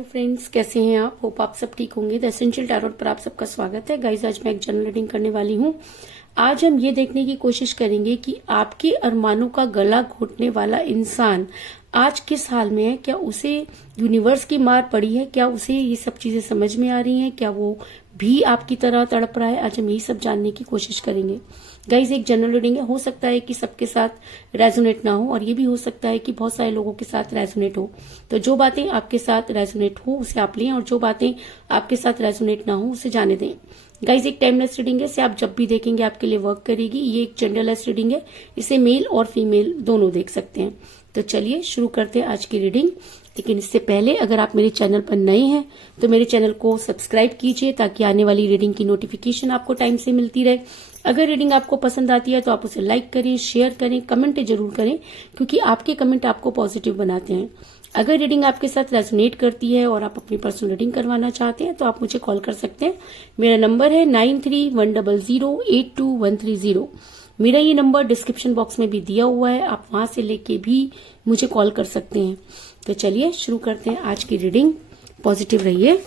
Hello friends, कैसे हैं आप? होप आप सब ठीक होंगे। द एसेंशियल टैरोट पर आप सबका स्वागत है। गाइस, आज मैं एक जनरल रीडिंग करने वाली हूँ। आज हम ये देखने की कोशिश करेंगे कि आपके अरमानों का गला घोटने वाला इंसान आज किस हाल में है। क्या उसे यूनिवर्स की मार पड़ी है? क्या उसे ये सब चीजें समझ में आ रही हैं? क्या वो भी आपकी तरह तड़प रहा है? आज हम यही सब जानने की कोशिश करेंगे। गाइज, एक जनरल रीडिंग है, हो सकता है कि सबके साथ रेजोनेट ना हो और ये भी हो सकता है कि बहुत सारे लोगों के साथ रेजोनेट हो। तो जो बातें आपके साथ रेजोनेट हो उसे आप लें और जो बातें आपके साथ रेजोनेट ना हो उसे जाने दें। गाइज, एक टाइमलेस रीडिंग है, इसे आप जब भी देखेंगे आपके लिए वर्क करेगी। ये एक जेंडरलेस रीडिंग है, इसे मेल और फीमेल दोनों देख सकते हैं। तो चलिए शुरू करते हैं आज की रीडिंग। लेकिन इससे पहले अगर आप मेरे चैनल पर नए हैं तो मेरे चैनल को सब्सक्राइब कीजिए ताकि आने वाली रीडिंग की नोटिफिकेशन आपको टाइम से मिलती रहे। अगर रीडिंग आपको पसंद आती है तो आप उसे लाइक करें, शेयर करें, कमेंट जरूर करें, क्योंकि आपके कमेंट आपको पॉजिटिव बनाते हैं। अगर रीडिंग आपके साथ रेजोनेट करती है और आप अपनी पर्सनल रीडिंग करवाना चाहते हैं तो आप मुझे कॉल कर सकते हैं। मेरा नंबर है 9310082130। मेरा ये नंबर डिस्क्रिप्शन बॉक्स में भी दिया हुआ है, आप वहां से लेके भी मुझे कॉल कर सकते हैं। तो चलिए शुरू करते हैं आज की रीडिंग। पॉजिटिव रहिए।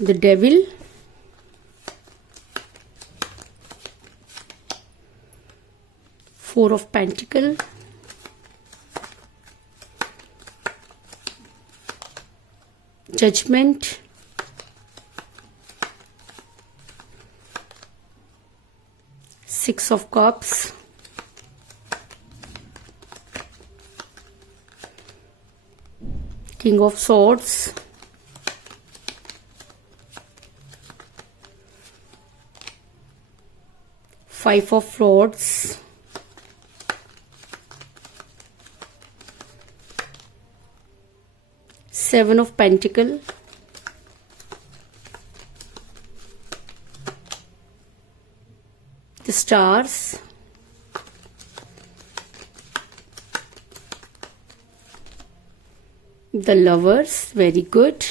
The Devil, Four of Pentacles, Judgment, Six of Cups, King of Swords, Five of Swords, Seven of Pentacles, the Stars, the Lovers, very good,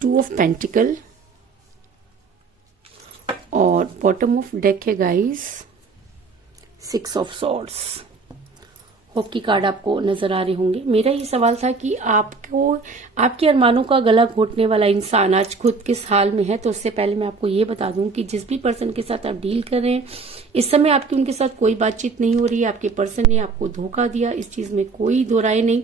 Two of Pentacles और बॉटम ऑफ डेक है guys six of swords. Hope की card आपको नजर आ रहे होंगे। मेरा ये सवाल था कि आपको आपके अरमानों का गला घोटने वाला इंसान आज खुद किस हाल में है। तो उससे पहले मैं आपको ये बता दूं कि जिस भी पर्सन के साथ आप डील कर रहे हैं इस समय आपकी उनके साथ कोई बातचीत नहीं हो रही है। आपके पर्सन ने आपको धोखा दिया, इस चीज में कोई दो राय नहीं।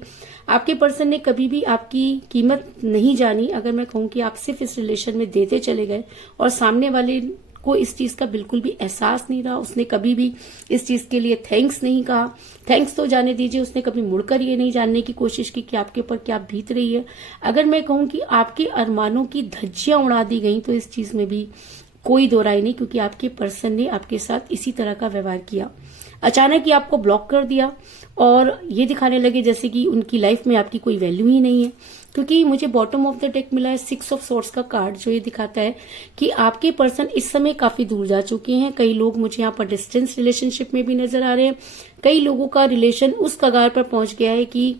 आपके पर्सन ने कभी भी आपकी कीमत नहीं जानी। अगर मैं कहूं कि आप सिर्फ इस रिलेशन में देते चले गए और सामने वाले को इस चीज का बिल्कुल भी एहसास नहीं रहा, उसने कभी भी इस चीज के लिए थैंक्स नहीं कहा। थैंक्स तो जाने दीजिए, उसने कभी मुड़कर ये नहीं जानने की कोशिश की कि आपके ऊपर क्या बीत रही है। अगर मैं कहूं कि आपके अरमानों की धज्जियां उड़ा दी गई तो इस चीज में भी कोई दो राय नहीं, क्योंकि आपके पर्सन ने आपके साथ इसी तरह का व्यवहार किया। अचानक ही आपको ब्लॉक कर दिया और ये दिखाने लगे जैसे कि उनकी लाइफ में आपकी कोई वैल्यू ही नहीं है। क्योंकि मुझे बॉटम ऑफ द डेक मिला है सिक्स ऑफ सॉर्ड्स का कार्ड, जो ये दिखाता है कि आपके पर्सन इस समय काफी दूर जा चुके हैं। कई लोग मुझे यहाँ पर डिस्टेंस रिलेशनशिप में भी नजर आ रहे हैं। कई लोगों का रिलेशन उस कगार पर पहुंच गया है कि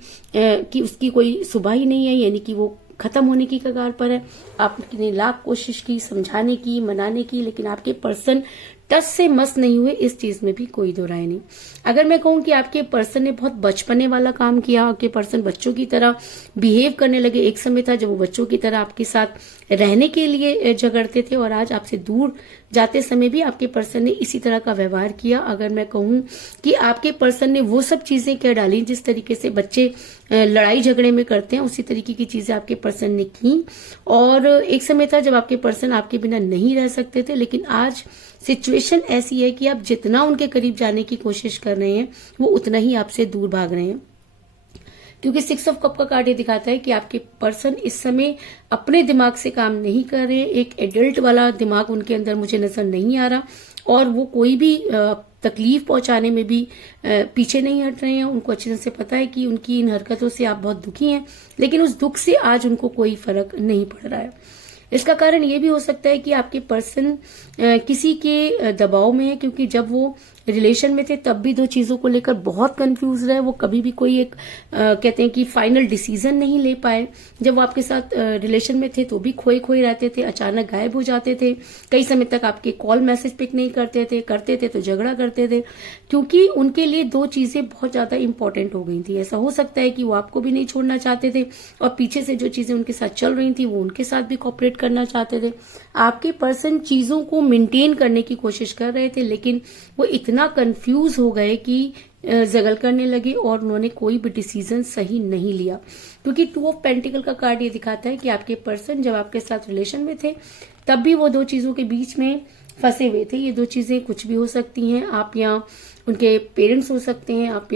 उसकी कोई सुबह ही नहीं है, यानी कि वो खत्म होने की कगार पर है। आपने लाख कोशिश की समझाने की, मनाने की, लेकिन आपके पर्सन टच से मस नहीं हुए, इस चीज में भी कोई दो राय नहीं। अगर मैं कहूं कि आपके पर्सन ने बहुत बचपने वाला काम किया, आपके पर्सन बच्चों की तरह बिहेव करने लगे। एक समय था जब वो बच्चों की तरह आपके साथ रहने के लिए झगड़ते थे और आज आपसे दूर जाते समय भी आपके पर्सन ने इसी तरह का व्यवहार किया। अगर मैं कहूं कि आपके पर्सन ने वो सब चीजें क्या डाली जिस तरीके से बच्चे लड़ाई झगड़े में करते हैं, उसी तरीके की चीजें आपके पर्सन ने की। और एक समय था जब आपके पर्सन आपके बिना नहीं रह सकते थे, लेकिन आज सिचुएशन ऐसी है कि आप जितना उनके करीब जाने की कोशिश कर रहे हैं वो उतना ही आपसे दूर भाग रहे हैं। क्योंकि सिक्स ऑफ कप का कार्ड ये दिखाता है कि आपके पर्सन इस समय अपने दिमाग से काम नहीं कर रहे हैं। एक एडल्ट वाला दिमाग उनके अंदर मुझे नजर नहीं आ रहा और वो कोई भी तकलीफ पहुंचाने में भी पीछे नहीं हट रहे हैं। उनको अच्छी तरह से पता है कि उनकी इन हरकतों से आप बहुत दुखी हैं, लेकिन उस दुख से आज उनको कोई फर्क नहीं पड़ रहा है। इसका कारण ये भी हो सकता है कि आपके पर्सन किसी के दबाव में है, क्योंकि जब वो रिलेशन में थे तब भी दो चीजों को लेकर बहुत कंफ्यूज रहे, वो कभी भी कोई एक कहते हैं कि फाइनल डिसीजन नहीं ले पाए। जब वो आपके साथ रिलेशन में थे तो भी खोए खोए रहते थे, अचानक गायब हो जाते थे, कई समय तक आपके कॉल मैसेज पिक नहीं करते थे तो झगड़ा करते थे, क्योंकि उनके लिए दो चीजें बहुत ज्यादा इंपॉर्टेंट हो गई थी। ऐसा हो सकता है कि वो आपको भी नहीं छोड़ना चाहते थे और पीछे से जो चीजें उनके साथ चल रही थी वो उनके साथ भी कोऑपरेट करना चाहते थे। आपके पर्सन चीजों को मेंटेन करने की कोशिश कर रहे थे, लेकिन वो इतना कंफ्यूज हो गए कि जगल करने लगे और उन्होंने कोई भी डिसीजन सही नहीं लिया। क्योंकि 2 ऑफ पेंटिकल का कार्ड ये दिखाता है कि आपके पर्सन जब आपके साथ रिलेशन में थे तब भी वो दो चीजों के बीच में फंसे हुए थे। ये दो चीजें कुछ भी हो सकती हैं, आप या उनके पेरेंट्स हो सकते हैं, आप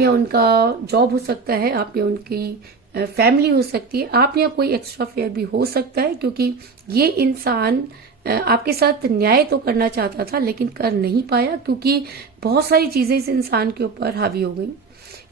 या उनका जॉब हो सकता है, आप या उनकी फैमिली हो सकती है, आप या कोई एक्स्ट्रा फेयर भी हो सकता है, क्योंकि ये इंसान आपके साथ न्याय तो करना चाहता था लेकिन कर नहीं पाया, क्योंकि बहुत सारी चीजें इस इंसान के ऊपर हावी हो गई।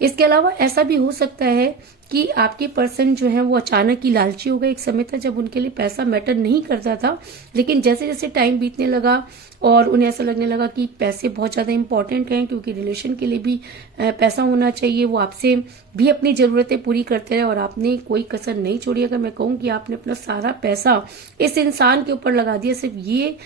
इसके अलावा ऐसा भी हो सकता है कि आपके पर्सन जो है वो अचानक ही लालची हो गए। एक समय था जब उनके लिए पैसा मैटर नहीं करता था, लेकिन जैसे जैसे टाइम बीतने लगा और उन्हें ऐसा लगने लगा कि पैसे बहुत ज्यादा इंपॉर्टेंट हैं, क्योंकि रिलेशन के लिए भी पैसा होना चाहिए, वो आपसे भी अपनी जरूरतें पूरी करते रहे और आपने कोई कसर नहीं छोड़ी। अगर मैं कहूँ कि आपने अपना सारा पैसा इस इंसान के ऊपर लगा दिया, सिर्फ ये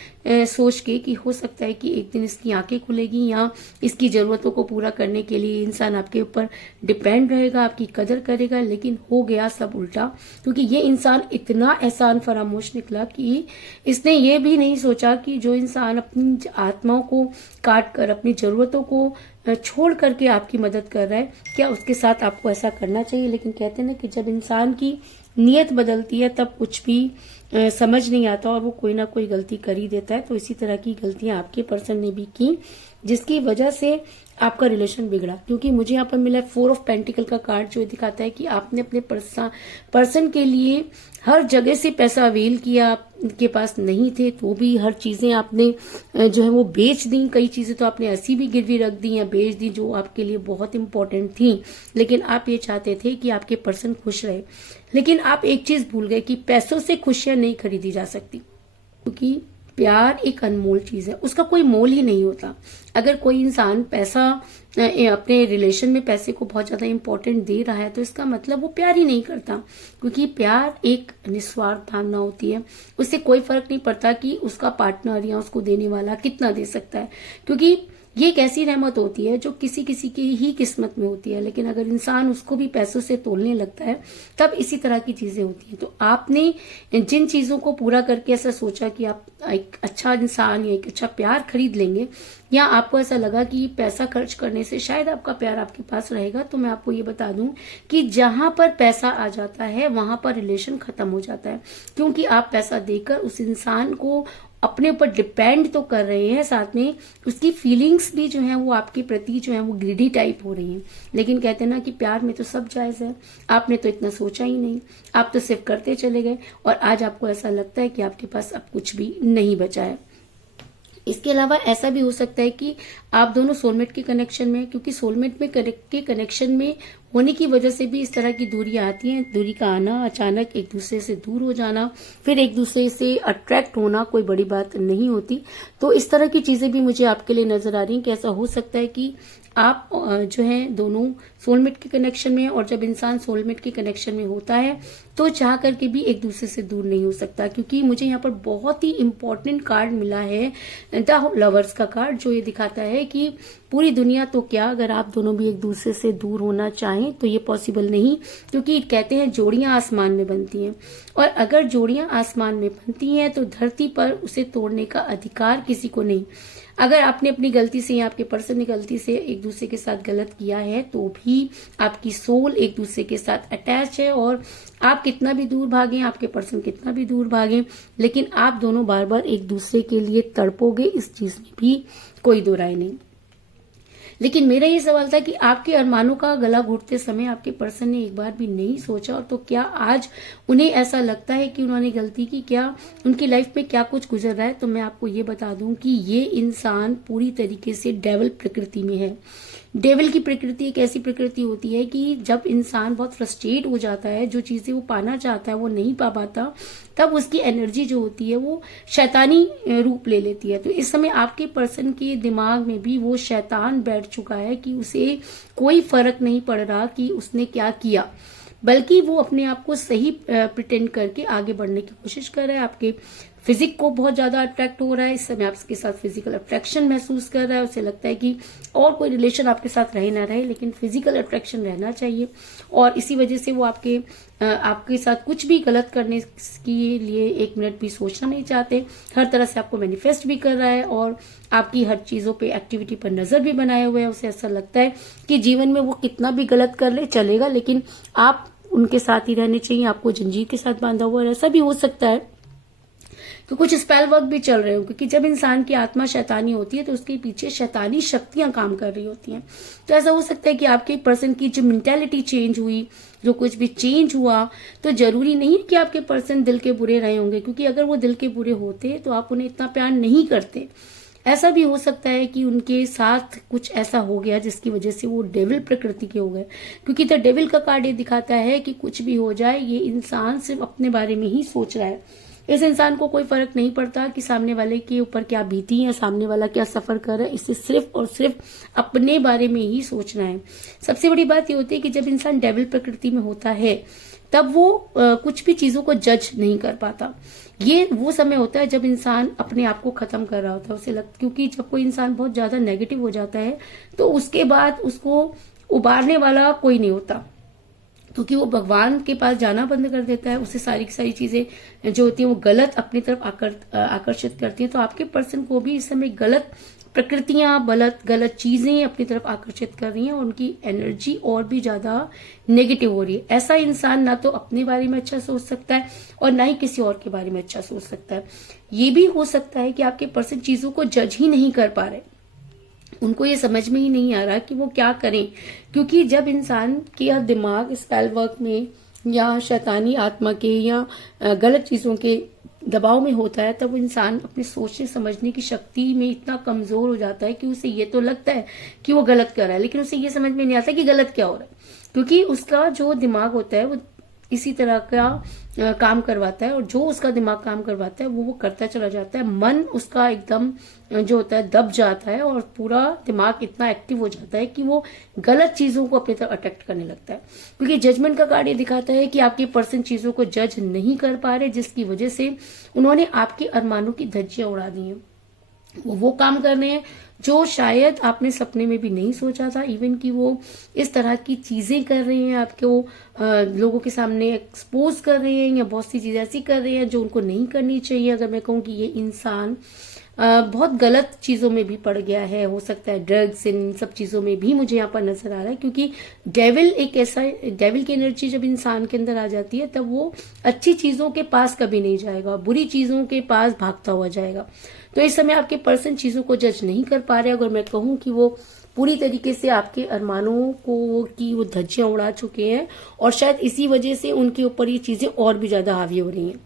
सोच के कि हो सकता है कि एक दिन इसकी आंखें खुलेगी या इसकी जरूरतों को पूरा करने के लिए इंसान आपके ऊपर डिपेंड रहेगा, आपकी कदर करेगा, लेकिन हो गया सब उल्टा। क्योंकि ये इंसान इतना एहसान फरामोश निकला कि इसने ये भी नहीं सोचा कि जो इंसान अपनी आत्माओं को काट कर अपनी जरूरतों को छोड़ करके आपकी मदद कर रहा है, क्या उसके साथ आपको ऐसा करना चाहिए। लेकिन कहते हैं ना कि जब इंसान की नीयत बदलती है तब कुछ भी समझ नहीं आता और वो कोई ना कोई गलती कर ही देता है। तो इसी तरह की गलतियां आपके पर्सन ने भी की, जिसकी वजह से आपका रिलेशन बिगड़ा। क्योंकि मुझे यहाँ पर मिला है 4 ऑफ पेंटिकल का कार्ड, जो दिखाता है कि आपने अपने पर्सन के लिए हर जगह से पैसा अवेल किया, आपके पास नहीं थे तो भी हर चीजें आपने जो है वो बेच दी। कई चीजें तो आपने ऐसी भी गिरवी रख दी या बेच दी जो आपके लिए बहुत इंपॉर्टेंट थी, लेकिन आप ये चाहते थे कि आपके पर्सन खुश रहे। लेकिन आप एक चीज भूल गए कि पैसों से खुशियां नहीं खरीदी जा सकती, क्योंकि प्यार एक अनमोल चीज है, उसका कोई मोल ही नहीं होता। अगर कोई इंसान पैसा अपने रिलेशन में पैसे को बहुत ज्यादा इंपॉर्टेंट दे रहा है तो इसका मतलब वो प्यार ही नहीं करता, क्योंकि प्यार एक निस्वार्थ भावना होती है। उससे कोई फर्क नहीं पड़ता कि उसका पार्टनर या उसको देने वाला कितना दे सकता है, क्योंकि ये एक ऐसी रहमत होती है जो किसी किसी की ही किस्मत में होती है। लेकिन अगर इंसान उसको भी पैसों से तोलने लगता है तब इसी तरह की चीजें होती हैं। तो आपने जिन चीजों को पूरा करके ऐसा सोचा कि आप एक अच्छा इंसान या एक अच्छा प्यार खरीद लेंगे, या आपको ऐसा लगा कि पैसा खर्च करने से शायद आपका प्यार आपके पास रहेगा, तो मैं आपको ये बता दूं कि जहां पर पैसा आ जाता है वहां पर रिलेशन खत्म हो जाता है। क्योंकि आप पैसा देकर उस इंसान को अपने ऊपर डिपेंड तो कर रहे हैं, साथ में उसकी फीलिंग्स भी जो है वो आपके प्रति जो है वो ग्रीडी टाइप हो रही हैं। लेकिन कहते हैं ना कि प्यार में तो सब जायज है, आपने तो इतना सोचा ही नहीं, आप तो सिर्फ करते चले गए और आज आपको ऐसा लगता है कि आपके पास अब कुछ भी नहीं बचा है। इसके अलावा ऐसा भी हो सकता है कि आप दोनों सोलमेट के कनेक्शन में, क्योंकि सोलमेट में के कनेक्शन में होने की वजह से भी इस तरह की दूरियां आती हैं। दूरी का आना, अचानक एक दूसरे से दूर हो जाना, फिर एक दूसरे से अट्रैक्ट होना कोई बड़ी बात नहीं होती। तो इस तरह की चीजें भी मुझे आपके लिए नजर आ रही हैं कि ऐसा हो सकता है कि आप जो है दोनों सोलमेट के कनेक्शन में, और जब इंसान सोलमेट के कनेक्शन में होता है तो चाह करके भी एक दूसरे से दूर नहीं हो सकता। क्योंकि मुझे यहाँ पर बहुत ही इंपॉर्टेंट कार्ड मिला है, द लवर्स का कार्ड, जो ये दिखाता है कि पूरी दुनिया तो क्या, अगर आप दोनों भी एक दूसरे से दूर होना चाहें तो ये पॉसिबल नहीं। क्योंकि कहते हैं जोड़ियां आसमान में बनती हैं, और अगर जोड़ियां आसमान में बनती हैं तो धरती पर उसे तोड़ने का अधिकार किसी को नहीं। अगर आपने अपनी गलती से या आपके पर्सन ने गलती से एक दूसरे के साथ गलत किया है तो भी आपकी सोल एक दूसरे के साथ अटैच है, और आप कितना भी दूर भागें, आपके पर्सन कितना भी दूर भागें, लेकिन आप दोनों बार बार एक दूसरे के लिए तड़पोगे, इस चीज में भी कोई दो राय नहीं। लेकिन मेरा ये सवाल था कि आपके अरमानों का गला घोटते समय आपके पर्सन ने एक बार भी नहीं सोचा, और तो क्या आज उन्हें ऐसा लगता है कि उन्होंने गलती की, क्या उनकी लाइफ में क्या कुछ गुजर रहा है। तो मैं आपको ये बता दूं कि ये इंसान पूरी तरीके से डेविल प्रकृति में है। डेविल की प्रकृति एक ऐसी प्रकृति होती है कि जब इंसान बहुत फ्रस्ट्रेट हो जाता है, जो चीजें वो पाना चाहता है वो नहीं पा पाता, तब उसकी एनर्जी जो होती है वो शैतानी रूप ले लेती है। तो इस समय आपके पर्सन के दिमाग में भी वो शैतान बैठ चुका है कि उसे कोई फर्क नहीं पड़ रहा कि उसने क्या किया, बल्कि वो अपने आप को सही प्रिटेंड करके आगे बढ़ने की कोशिश कर रहा है। आपके फिजिक को बहुत ज्यादा अट्रैक्ट हो रहा है, इस समय आपके साथ फिजिकल अट्रैक्शन महसूस कर रहा है। उसे लगता है कि और कोई रिलेशन आपके साथ रहे ना रहे, लेकिन फिजिकल अट्रैक्शन रहना चाहिए। और इसी वजह से वो आपके साथ कुछ भी गलत करने के लिए एक मिनट भी सोचना नहीं चाहते। हर तरह से आपको मैनिफेस्ट भी कर रहा है और आपकी हर चीजों पे, एक्टिविटी पर नजर भी बनाए हुए है। उसे ऐसा लगता है कि जीवन में वो कितना भी गलत कर ले चलेगा, लेकिन आप उनके साथ ही रहने चाहिए, आपको जंजीर के साथ बांधा हुआ है। ऐसा भी हो सकता है तो कुछ स्पेल वर्क भी चल रहे हो, क्योंकि जब इंसान की आत्मा शैतानी होती है तो उसके पीछे शैतानी शक्तियां काम कर रही होती हैं। तो ऐसा हो सकता है कि आपके पर्सन की जो मेंटालिटी चेंज हुई, जो कुछ भी चेंज हुआ, तो जरूरी नहीं है कि आपके पर्सन दिल के बुरे रहे होंगे, क्योंकि अगर वो दिल के बुरे होते तो आप उन्हें इतना प्यार नहीं करते। ऐसा भी हो सकता है कि उनके साथ कुछ ऐसा हो गया जिसकी वजह से वो डेविल प्रकृति के हो गए, क्योंकि द डेविल का कार्ड ये दिखाता है कि कुछ भी हो जाए, ये इंसान सिर्फ अपने बारे में ही सोच रहा है। इस इंसान को कोई फर्क नहीं पड़ता कि सामने वाले के ऊपर क्या बीती है, सामने वाला क्या सफर कर रहा है, इसे सिर्फ और सिर्फ अपने बारे में ही सोचना है। सबसे बड़ी बात ये होती है कि जब इंसान डेविल प्रकृति में होता है तब वो कुछ भी चीजों को जज नहीं कर पाता। ये वो समय होता है जब इंसान अपने आप को खत्म कर रहा होता है। उसे लगता, क्योंकि जब कोई इंसान बहुत ज्यादा नेगेटिव हो जाता है तो उसके बाद उसको उबारने वाला कोई नहीं होता, क्योंकि वो भगवान के पास जाना बंद कर देता है। उसे सारी की सारी चीजें जो होती है वो गलत अपनी तरफ आकर्षित करती है। तो आपके पर्सन को भी इस समय गलत प्रकृतियां, गलत चीजें अपनी तरफ आकर्षित कर रही हैं और उनकी एनर्जी और भी ज्यादा नेगेटिव हो रही है। ऐसा इंसान ना तो अपने बारे में अच्छा सोच सकता है और ना ही किसी और के बारे में अच्छा सोच सकता है। ये भी हो सकता है कि आपके पर्सन चीजों को जज ही नहीं कर पा रहे, उनको ये समझ में ही नहीं आ रहा कि वो क्या करें, क्योंकि जब इंसान का दिमाग स्पेल वर्क में या शैतानी आत्मा के या गलत चीजों के दबाव में होता है, तब वो इंसान अपने सोचने समझने की शक्ति में इतना कमजोर हो जाता है कि उसे ये तो लगता है कि वो गलत कर रहा है, लेकिन उसे ये समझ में नहीं आता कि गलत क्या हो रहा है, क्योंकि उसका जो दिमाग होता है वो इसी तरह का काम करवाता है और जो उसका दिमाग काम करवाता है वो करता चला जाता है। मन उसका एकदम जो होता है दब जाता है और पूरा दिमाग इतना एक्टिव हो जाता है कि वो गलत चीजों को अपनी तरफ अट्रैक्ट करने लगता है। क्योंकि जजमेंट का कार्ड ये दिखाता है कि आपके पर्सन चीजों को जज नहीं कर पा रहे, जिसकी वजह से उन्होंने आपके अरमानों की धज्जियां उड़ा दी हैं। वो काम कर रहे हैं जो शायद आपने सपने में भी नहीं सोचा था, इवन कि वो इस तरह की चीजें कर रहे हैं, आपको लोगों के सामने एक्सपोज कर रहे हैं या बहुत सी चीजें ऐसी कर रहे हैं जो उनको नहीं करनी चाहिए। अगर मैं कहूँ कि ये इंसान बहुत गलत चीजों में भी पड़ गया है, हो सकता है ड्रग्स, इन सब चीजों में भी मुझे यहाँ पर नजर आ रहा है, क्योंकि डेविल की एनर्जी जब इंसान के अंदर आ जाती है तब वो अच्छी चीजों के पास कभी नहीं जाएगा, बुरी चीजों के पास भागता हुआ जाएगा। तो इस समय आपके पर्सन चीजों को जज नहीं कर पा रहे। अगर मैं कहूँ कि वो पूरी तरीके से आपके अरमानों को की वो धज्जियां उड़ा चुके हैं और शायद इसी वजह से उनके ऊपर ये चीजें और भी ज्यादा हावी हो रही हैं,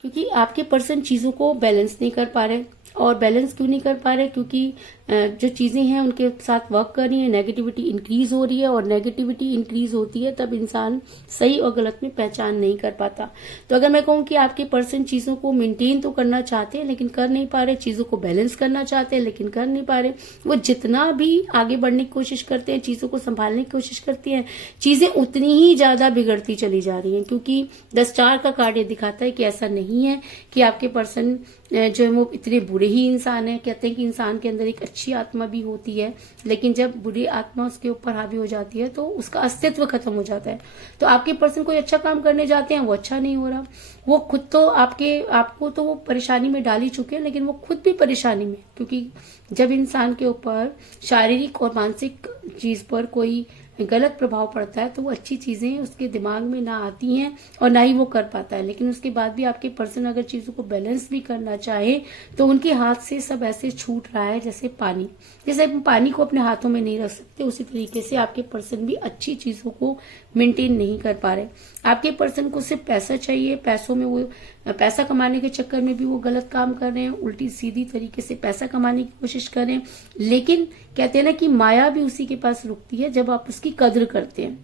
क्योंकि आपके पर्सन चीजों को बैलेंस नहीं कर पा रहे। और बैलेंस क्यों नहीं कर पा रहे? क्योंकि जो चीजें हैं उनके साथ वर्क कर रही है, नेगेटिविटी इंक्रीज हो रही है, और नेगेटिविटी इंक्रीज होती है तब इंसान सही और गलत में पहचान नहीं कर पाता। तो अगर मैं कहूँ कि आपके पर्सन चीजों को मेंटेन तो करना चाहते हैं लेकिन कर नहीं पा रहे, चीजों को बैलेंस करना चाहते हैं लेकिन कर नहीं पा रहे, वो जितना भी आगे बढ़ने की कोशिश करते हैं, चीजों को संभालने की कोशिश करती हैं, चीजें उतनी ही ज्यादा बिगड़ती चली जा रही हैं। क्योंकि 10 स्टार का कार्ड ये दिखाता है कि ऐसा नहीं है कि आपके पर्सन जो है वो इतने बुरे ही इंसान है। कहते हैं कि इंसान के अंदर एक अच्छी आत्मा भी होती है, लेकिन जब बुरी आत्मा उसके ऊपर हावी हो जाती है तो उसका अस्तित्व खत्म हो जाता है। तो आपके पर्सन कोई अच्छा काम करने जाते हैं, वो अच्छा नहीं हो रहा, वो खुद तो आपको तो वो परेशानी में डाल ही चुके हैं, लेकिन वो खुद भी परेशानी में, क्योंकि जब इंसान के ऊपर शारीरिक और मानसिक चीज पर कोई गलत प्रभाव पड़ता है तो वो अच्छी चीजें उसके दिमाग में ना आती हैं और ना ही वो कर पाता है। लेकिन उसके बाद भी आपके पर्सन अगर चीजों को बैलेंस भी करना चाहे तो उनके हाथ से सब ऐसे छूट रहा है जैसे पानी, जैसे हम पानी को अपने हाथों में नहीं रख सकते, उसी तरीके से आपके पर्सन भी अच्छी चीजों को मेंटेन नहीं कर पा रहे। आपके पर्सन को सिर्फ पैसा चाहिए, पैसों में वो पैसा कमाने के चक्कर में भी वो गलत काम कर रहे हैं, उल्टी सीधी तरीके से पैसा कमाने की कोशिश कर रहे हैं। लेकिन कहते हैं ना कि माया भी उसी के पास रुकती है जब आप उसकी कद्र करते हैं।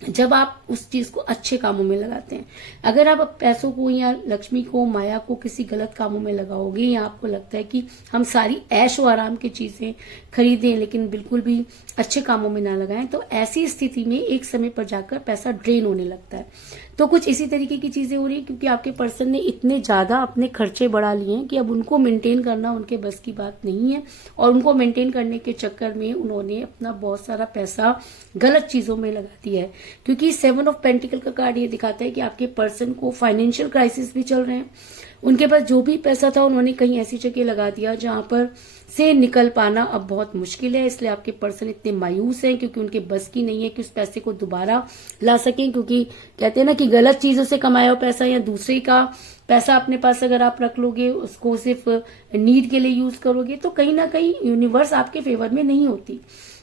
जब आप उस चीज को अच्छे कामों में लगाते हैं। अगर आप पैसों को या लक्ष्मी को, माया को किसी गलत कामों में लगाओगे, या आपको लगता है कि हम सारी ऐश और आराम की चीजें खरीदें लेकिन बिल्कुल भी अच्छे कामों में ना लगाएं, तो ऐसी स्थिति में एक समय पर जाकर पैसा ड्रेन होने लगता है। तो कुछ इसी तरीके की चीजें हो रही है, क्योंकि आपके पर्सन ने इतने ज्यादा अपने खर्चे बढ़ा लिए हैं कि अब उनको मेंटेन करना उनके बस की बात नहीं है, और उनको मेंटेन करने के चक्कर में उन्होंने अपना बहुत सारा पैसा गलत चीजों में लगा दिया है। क्योंकि 7 ऑफ पेंटिकल का कार्ड ये दिखाता है कि आपके पर्सन को फाइनेंशियल क्राइसिस भी चल रहे हैं। उनके पास जो भी पैसा था उन्होंने कहीं ऐसी जगह लगा दिया जहां पर से निकल पाना अब बहुत मुश्किल है। इसलिए आपके पर्सन इतने मायूस हैं, क्योंकि उनके बस की नहीं है कि उस पैसे को दोबारा ला सकें। क्योंकि कहते हैं ना कि गलत चीजों से कमाया हुआ पैसा या दूसरे का पैसा अपने पास अगर आप रख लोगे, उसको सिर्फ नीड के लिए यूज करोगे, तो कहीं ना कहीं यूनिवर्स आपके फेवर में नहीं होती।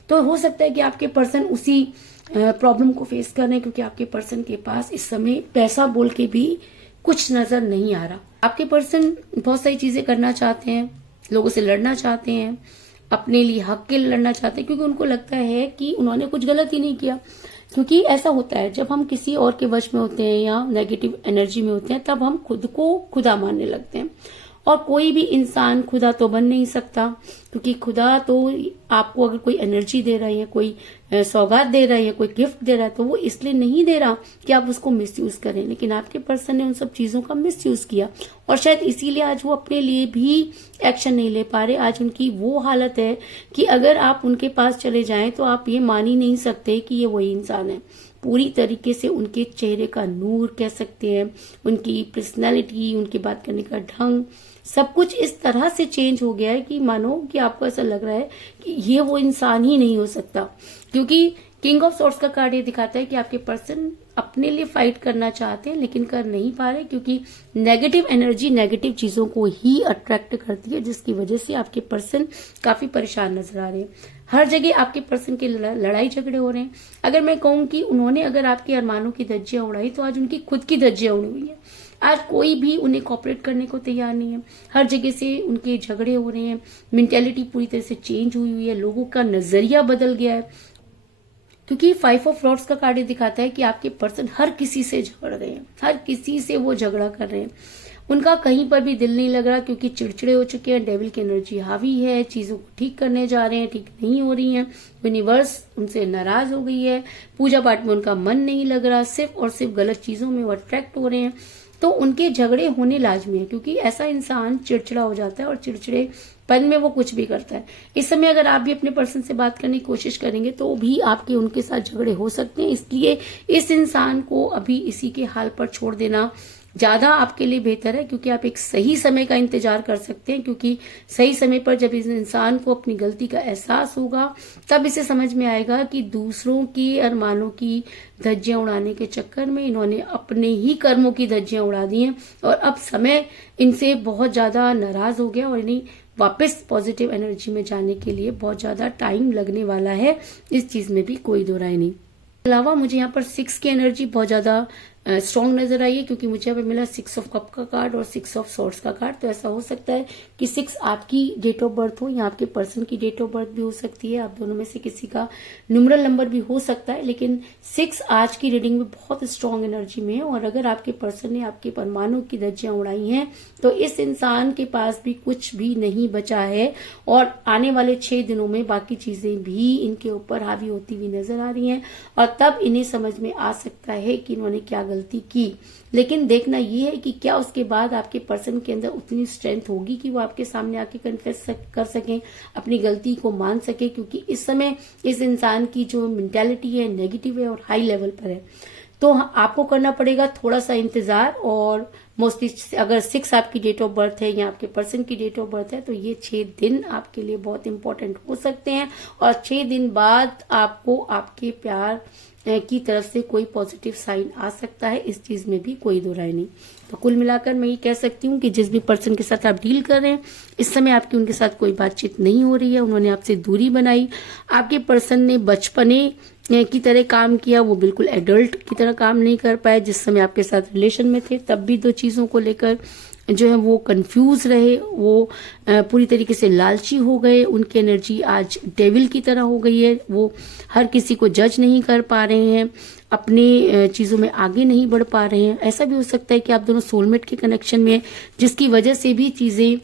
तो हो सकता है कि आपके पर्सन उसी प्रॉब्लम को फेस कर रहे हैं, क्योंकि आपके पर्सन के पास इस समय पैसा बोल के भी कुछ नजर नहीं आ रहा। आपके पर्सन बहुत सारी चीजें करना चाहते हैं, लोगों से लड़ना चाहते हैं, अपने लिए हक के लिए लड़ना चाहते हैं, क्योंकि उनको लगता है कि उन्होंने कुछ गलत ही नहीं किया। क्योंकि ऐसा होता है जब हम किसी और के वश में होते हैं या नेगेटिव एनर्जी में होते हैं, तब हम खुद को खुदा मानने लगते हैं। और कोई भी इंसान खुदा तो बन नहीं सकता, क्योंकि खुदा तो आपको अगर कोई एनर्जी दे रहा है या कोई सौगात दे रहा है या कोई गिफ्ट दे रहा है, तो वो इसलिए नहीं दे रहा कि आप उसको मिसयूज करें। लेकिन आपके पर्सन ने उन सब चीजों का मिसयूज किया, और शायद इसीलिए आज वो अपने लिए भी एक्शन नहीं ले पा रहे। आज उनकी वो हालत है कि अगर आप उनके पास चले जाएं तो आप ये मान ही नहीं सकते कि ये वही इंसान है। पूरी तरीके से उनके चेहरे का नूर कह सकते हैं, उनकी पर्सनैलिटी, उनकी बात करने का ढंग, सब कुछ इस तरह से चेंज हो गया है कि मानो कि आपको ऐसा लग रहा है कि ये वो इंसान ही नहीं हो सकता। क्योंकि किंग ऑफ सॉर्ड्स का कार्ड ये दिखाता है कि आपके पर्सन अपने लिए फाइट करना चाहते हैं लेकिन कर नहीं पा रहे, क्योंकि नेगेटिव एनर्जी नेगेटिव चीजों को ही अट्रैक्ट करती है, जिसकी वजह से आपके पर्सन काफी परेशान नजर आ रहे हैं। हर जगह आपके पर्सन के लड़ाई झगड़े हो रहे हैं। अगर मैं कहूं कि उन्होंने अगर आपके अरमानों की धज्जियां उड़ाई, तो आज उनकी खुद की धज्जियां उड़ी हुई है। आज कोई भी उन्हें कॉपरेट करने को तैयार नहीं है। हर जगह से उनके झगड़े हो रहे हैं, मेंटेलिटी पूरी तरह से चेंज हुई हुई है, लोगों का नजरिया बदल गया है। क्योंकि 5 ऑफ रॉड्स का कार्ड दिखाता है कि आपके पर्सन हर किसी से झगड़ रहे हैं, हर किसी से वो झगड़ा कर रहे हैं। उनका कहीं पर भी दिल नहीं लग रहा, क्योंकि चिड़चिड़े हो चुके हैं, डेविल की एनर्जी हावी है, चीजों को ठीक करने जा रहे हैं, ठीक नहीं हो रही हैं, यूनिवर्स उनसे नाराज हो गई है, पूजा पाठ में उनका मन नहीं लग रहा, सिर्फ और सिर्फ गलत चीजों में वो अट्रैक्ट हो रहे हैं। तो उनके झगड़े होने लाजमी है, क्योंकि ऐसा इंसान चिड़चिड़ा हो जाता है और चिड़चिड़ेपन में वो कुछ भी करता है। इस समय अगर आप भी अपने पर्सन से बात करने की कोशिश करेंगे तो भी आपके उनके साथ झगड़े हो सकते हैं। इसलिए इस इंसान को अभी इसी के हाल पर छोड़ देना ज्यादा आपके लिए बेहतर है, क्योंकि आप एक सही समय का इंतजार कर सकते हैं। क्योंकि सही समय पर जब इस इंसान को अपनी गलती का एहसास होगा, तब इसे समझ में आएगा कि दूसरों की अरमानों की धज्जियां उड़ाने के चक्कर में इन्होंने अपने ही कर्मों की धज्जियां उड़ा दी हैं, और अब समय इनसे बहुत ज्यादा नाराज हो गया और इन्हें वापस पॉजिटिव एनर्जी में जाने के लिए बहुत ज्यादा टाइम लगने वाला है। इस चीज में भी कोई दो राय नहीं। अलावा मुझे यहाँ पर 6 की एनर्जी बहुत ज्यादा स्ट्रॉन्ग नजर आई है, क्योंकि मुझे यहाँ पे मिला 6 ऑफ कप का कार्ड और 6 ऑफ सॉर्ड्स का कार्ड। तो ऐसा हो सकता है कि 6 आपकी डेट ऑफ बर्थ हो या आपके पर्सन की डेट ऑफ बर्थ भी हो सकती है, आप दोनों में से किसी का न्यूमरल नंबर भी हो सकता है। लेकिन 6 आज की रीडिंग में बहुत स्ट्रॉन्ग एनर्जी में है, और अगर आपके पर्सन ने आपके परमाणु की धज्जियां उड़ाई हैं तो इस इंसान के पास भी कुछ भी नहीं बचा है, और आने वाले 6 दिनों में बाकी चीजें भी इनके ऊपर हावी होती हुई नजर आ रही हैं, और तब इन्हें समझ में आ सकता है कि इन्होंने क्या गलती की। लेकिन देखना ये है कि क्या उसके बाद आपके पर्सन के अंदर उतनी स्ट्रेंथ होगी कि वो आपके सामने आके कन्फेस कर सकें, अपनी गलती को मान सके, क्योंकि इस समय इस इंसान की जो मेंटालिटी है नेगेटिव है और हाई लेवल पर है। तो आपको करना पड़ेगा थोड़ा सा इंतजार, और मोस्टली अगर 6 आपकी डेट ऑफ बर्थ है या आपके पर्सन की डेट ऑफ बर्थ है तो ये 6 दिन आपके लिए बहुत इंपॉर्टेंट हो सकते हैं, और 6 दिन बाद आपको आपके प्यार की तरफ से कोई पॉजिटिव साइन आ सकता है। इस चीज में भी कोई दो राय नहीं। तो कुल मिलाकर मैं ये कह सकती हूँ कि जिस भी पर्सन के साथ आप डील कर रहे हैं, इस समय आपकी उनके साथ कोई बातचीत नहीं हो रही है, उन्होंने आपसे दूरी बनाई। आपके पर्सन ने बचपने की तरह काम किया, वो बिल्कुल एडल्ट की तरह काम नहीं कर पाए। जिस समय आपके साथ रिलेशन में थे तब भी 2 चीजों को लेकर जो है वो कंफ्यूज रहे, वो पूरी तरीके से लालची हो गए, उनकी एनर्जी आज डेविल की तरह हो गई है, वो हर किसी को जज नहीं कर पा रहे हैं, अपने चीजों में आगे नहीं बढ़ पा रहे हैं। ऐसा भी हो सकता है कि आप दोनों सोलमेट के कनेक्शन में हैं, जिसकी वजह से भी चीजें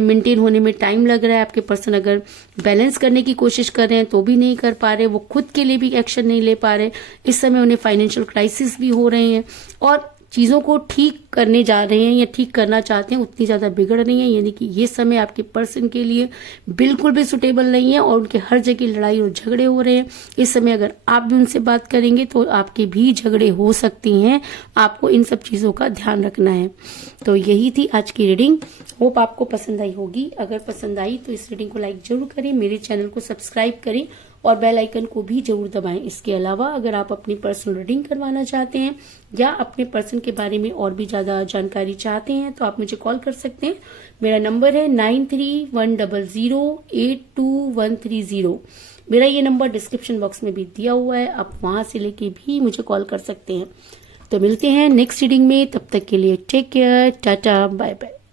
मेंटेन होने में टाइम लग रहा है। आपके पर्सन अगर बैलेंस करने की कोशिश कर रहे हैं तो भी नहीं कर पा रहे, वो खुद के लिए भी एक्शन नहीं ले पा रहे। इस समय उन्हें फाइनेंशियल क्राइसिस भी हो रहे हैं और चीजों को ठीक करने जा रहे हैं या ठीक करना चाहते हैं, उतनी ज्यादा बिगड़ रही है। यानी कि ये समय आपके पर्सन के लिए बिल्कुल भी सुटेबल नहीं है और उनके हर जगह लड़ाई और झगड़े हो रहे हैं। इस समय अगर आप भी उनसे बात करेंगे तो आपके भी झगड़े हो सकती हैं, आपको इन सब चीजों का ध्यान रखना है। तो यही थी आज की रीडिंग, होप आपको पसंद आई होगी। अगर पसंद आई तो इस रीडिंग को लाइक जरूर करें, मेरे चैनल को सब्सक्राइब करें और बेल आइकन को भी जरूर दबाएं। इसके अलावा अगर आप अपनी पर्सनल रीडिंग करवाना चाहते हैं या अपने पर्सन के बारे में और भी ज्यादा जानकारी चाहते हैं तो आप मुझे कॉल कर सकते हैं। मेरा नंबर है 9310082130। मेरा ये नंबर डिस्क्रिप्शन बॉक्स में भी दिया हुआ है, आप वहां से लेके भी मुझे कॉल कर सकते हैं। तो मिलते हैं नेक्स्ट रीडिंग में, तब तक के लिए take care, tata, bye bye.